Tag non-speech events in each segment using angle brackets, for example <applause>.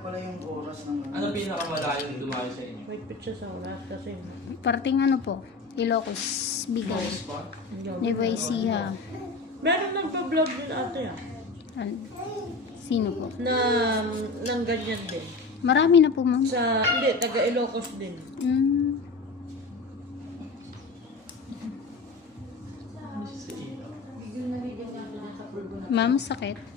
pala yung oras ng... Ano pinakamalayo na dumayo sa inyo? Wait, picture sa ulas kasi. Parting ano po, Ilocos, Bigay. Nueva Ecija. Meron nagpa-vlog din ate ah. An- Sino po? Na, nang ganyan din. Marami na po, ma'am. Sa, hindi, taga Ilocos din. Mm. Ma'am, sakit?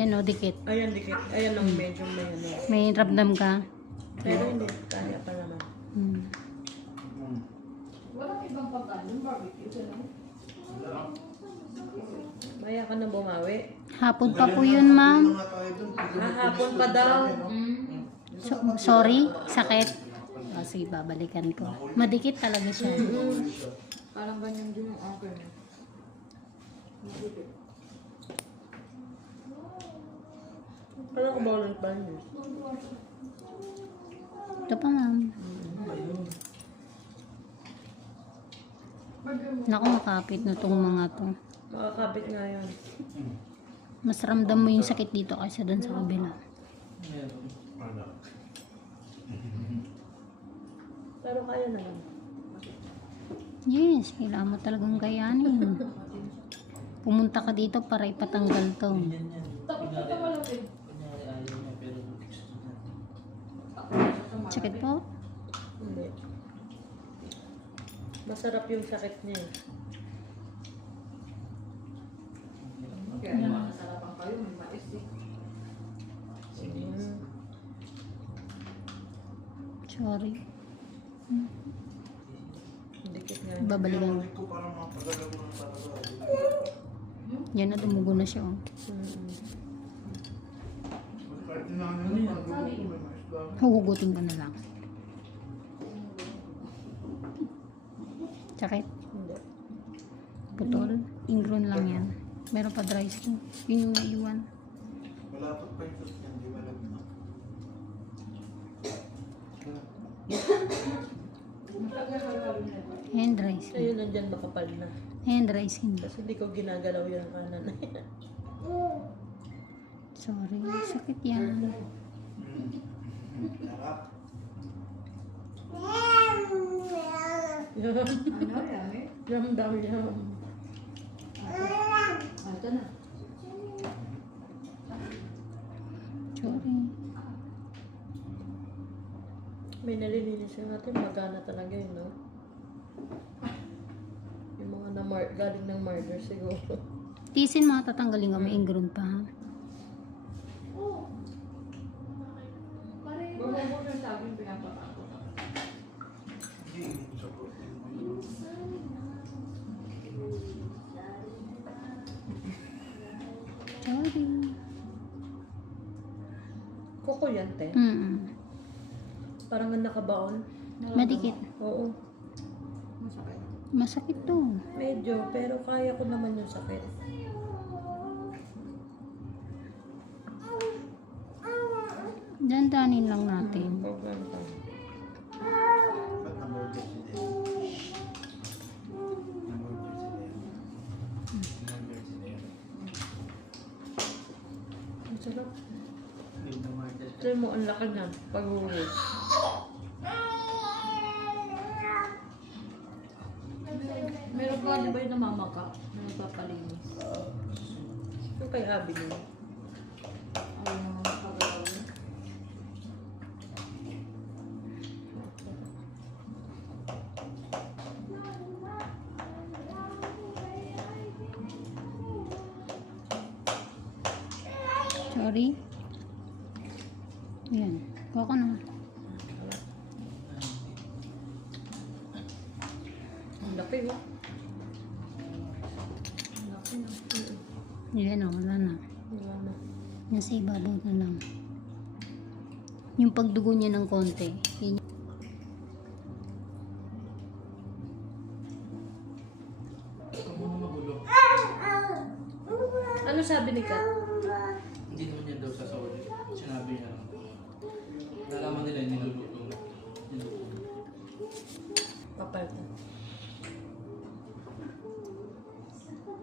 Yan o, dikit. Ayan, dikit. Ayan ang medyo may ano. May ramdam ka? Pero hindi, kaya pa naman. Hmm. Maya ka na bumawi. Hapon pa po yun, ma'am. Hahapon pa daw. So- sorry, sakit. Ah, sige, babalikan ko. Madikit talaga siya. Parang ganyan din yung akin. Parang ko bawal ng banyos. Ito pa, ma'am. Naku, makapit na tong mga to. Makakapit nga yan. Mas ramdam mo yung sakit dito kaysa doon sa kabila. Pero kaya naman. Yes, kailangan mo talagang kayanin. Pumunta ka dito para ipatanggal to. Yan yan. Kunyari ayaw niya pero gusto niya. Sakit po? Hindi. Masarap yung sakit niya eh. Kaya naman nasarapan kayo, may mais eh. Mm. Sorry. Dikit nga. Babalikan. ko parang mapagalaw mo na talaga. Yan na, dumugo na siya. Oh. Mm. Magulo ko, na lang. Sakit? Hindi. Putol? Ingrown lang yan. Meron pa dry skin. Yun yung naiwan. Malapot pa yung tos niyan, di lang? Hand dry skin. Ayun, nandyan makapal na. Hand dry skin. Kasi hindi ko ginagalaw yung kanan. Sorry. Sakit yan. Sarap. Ano, yummy? Yum daw yum. Ah, ito na. Sorry. May nalilinis yung natin. Magana talaga yun, no? Yung mga na galing ng murder siguro. Tisin mga tatanggalin ka. May ingrown pa. ha? Sorry. Kuko yan, te. Mm Parang ang nakabaon. Madikit. Oo. Masakit. Masakit to. Medyo, pero kaya ko naman yung sakit. Dandanin lang natin. Sarap. Try mo, ang laki na. Pag-uwis. Meron pa, di ba yung namamaka? Na nagpapalinis. Yung kay Abby niya. Ayaw naman pagawin. Sorry. Yan. Kuha ko na. Ang laki, oh. Ang laki na. Yan o, wala na. Wala na. Nasa ibabaw na lang. Yung pagdugo niya ng konti. Yun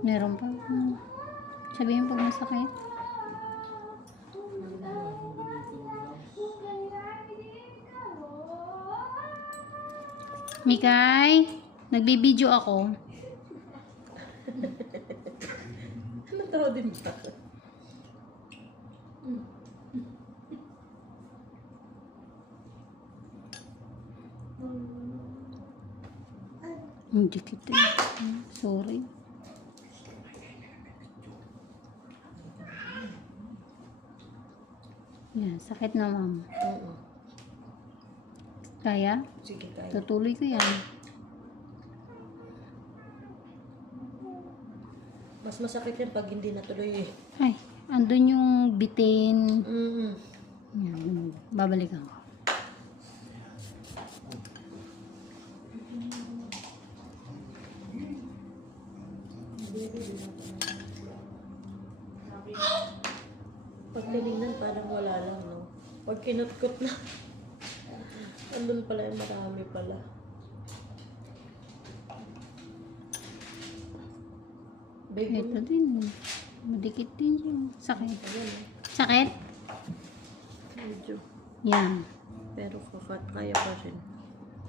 Meron pa. Hmm. Sabihin pag masakit. Mikay, nagbibideo ako. Natawa din ba? Hindi kita. Hmm, Sorry. Yan, sakit na ma'am. Oo. Kaya? Sige, kaya. Tutuloy ko yan. Mas masakit yan pag hindi natuloy eh. Ay, andun yung bitin. Mm. Yan, babalik ako. Pag tinignan, parang wala lang, no? Pag kinutkot na, andun pala yung marami pala. Baby, Ito din. Madikit din yung sakit. Eh. Sakit? medyo. Yan. Pero kakat, kaya pa rin.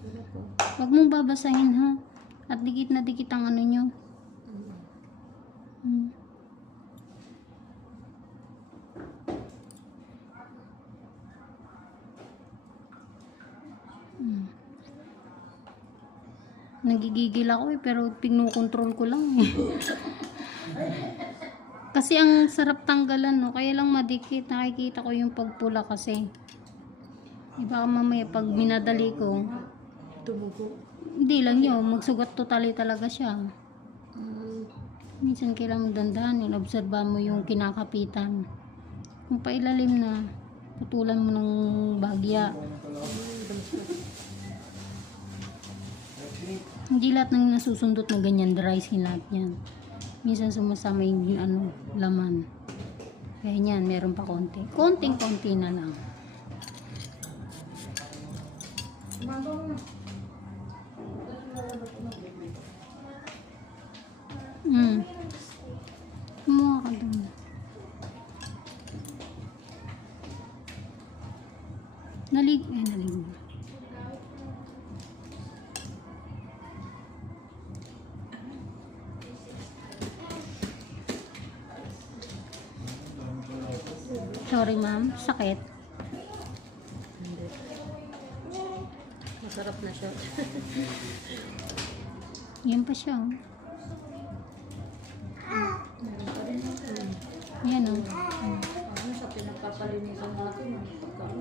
Ano? Huwag mong babasahin ha. At dikit na dikit ang ano nyo. Hmm. Hmm. Nagigigil ako eh, pero pinukontrol ko lang eh. <laughs> kasi ang sarap tanggalan, no? Kaya lang madikit. Nakikita ko yung pagpula kasi. Iba mamaya pag minadali ko, Tumugo. hindi lang yun, magsugat totally talaga siya. Mm. Minsan kailangan dandahan yun, obserba mo yung kinakapitan. Kung pailalim na, putulan mo ng bagya. Hindi lahat ng nasusundot na ganyan, dry skin lahat yan. Minsan sumasama yung ano, laman. Kaya yan, meron pa konti. Konting-konti na lang. Hmm. Sorry ma'am, sakit. Hindi. Masarap na siya. <laughs> Yan pa siya. oh. Yan oh. Ano sa pinagpapalinisan natin? ah. Pagka-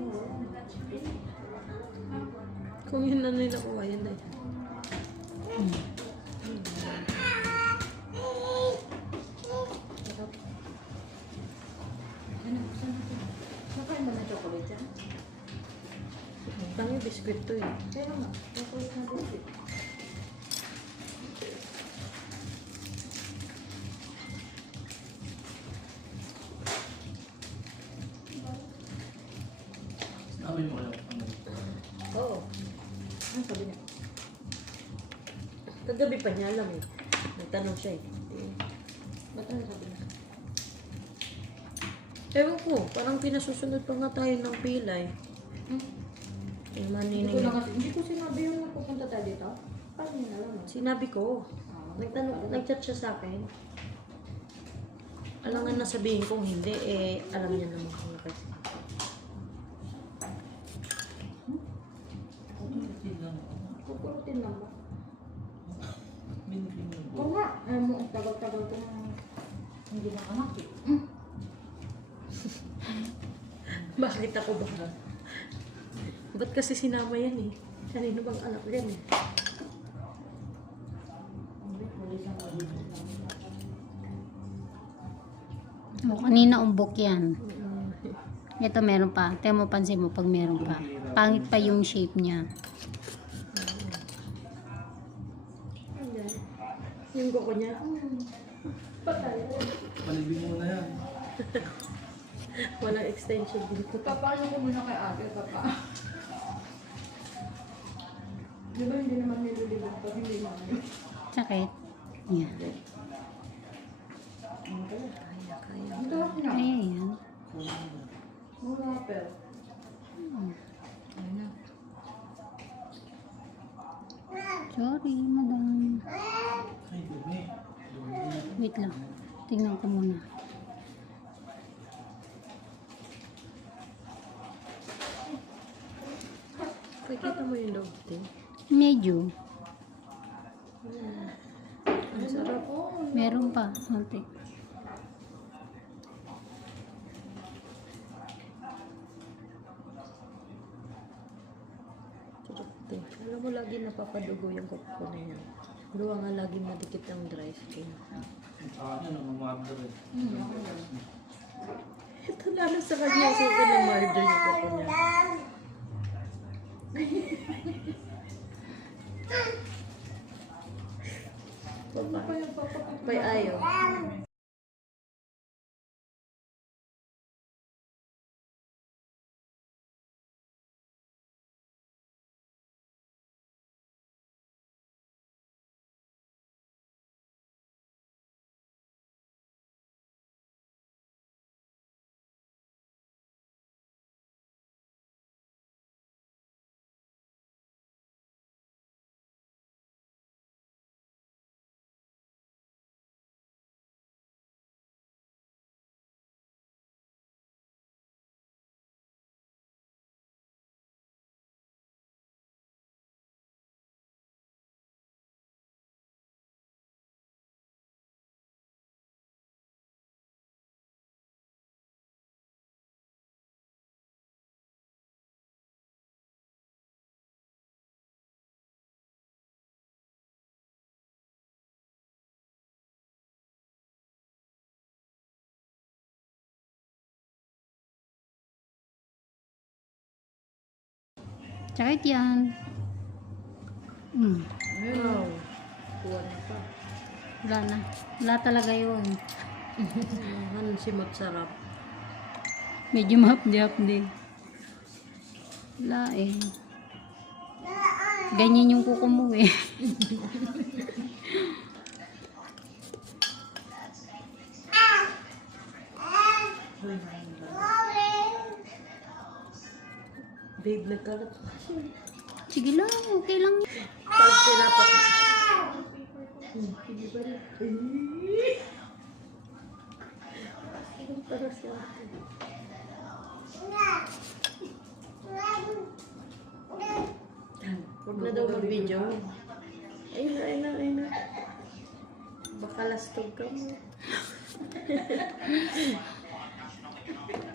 Kung yun na nila kuha, yun na yun. Hmm. Biskwit to eh. Pero nga, chocolate na biscuit. Sinabi mo alam ang ganito. Oo. Ano sabi niya? Kagabi pa niya alam eh. Nagtanong siya eh. Eh, Ba't ano sabi niya? Ewan ko, parang pinasusunod pa nga tayo ng pilay. Hmm? Yung Hindi ko, na hindi ko sinabi yung pupunta tayo dito. Paano niya alam? Sinabi ko. Ah, Nagtanong, nagchat siya sa akin. Alangan na sabihin kong hindi, eh, alam niya naman kung kasi. Kukurutin lang ba? Binigyan mo. Oo nga. Alam mo, ang tagal-tagal ko nang hindi na anak eh. Hmm. Bakit ako ba? Ba't kasi sinama yan eh? Kanino bang anak yan eh? Oh, kanina umbok yan. Ito meron pa. Tiyan mo pansin mo pag meron pa. Pangit pa yung shape niya. Yung goko niya. Palibig mo na yan. <laughs> Walang extension dito. Papaano ko muna kay ate, papa? Di ba hindi naman nilulibot pag hindi namin? Sakit. Yan. Kaya, kaya. Ang dami na. Kaya yan. Mura pero. Ayun na. Sorry, madam. Wait lang. Tingnan ko muna. Nakikita mo yung loob din. Medyo. Meron pa. Konti. Alam mo, lagi napapadugo yung kuko ko na yan. Gawa nga lagi madikit ang dry skin. Ano, mamabdo rin. Na. Ito lalo sa kanya, super na murder yung kuko niya. Pay ayaw. Sakit yan. Hmm. Wow. Kuha na pa. Wala na. Wala talaga yun. Ano simot sarap. Medyo mahapdi-hapdi. Wala eh. Ganyan yung kuko mo eh. <laughs> Babe, nagkalat. Sige lang, okay lang. Pag tinapak. Hmm, hindi ba rin? Ang taras yan. Huwag na daw mag-video. Ayun na, ayun na, ayun na. Baka lastog ka mo. <laughs>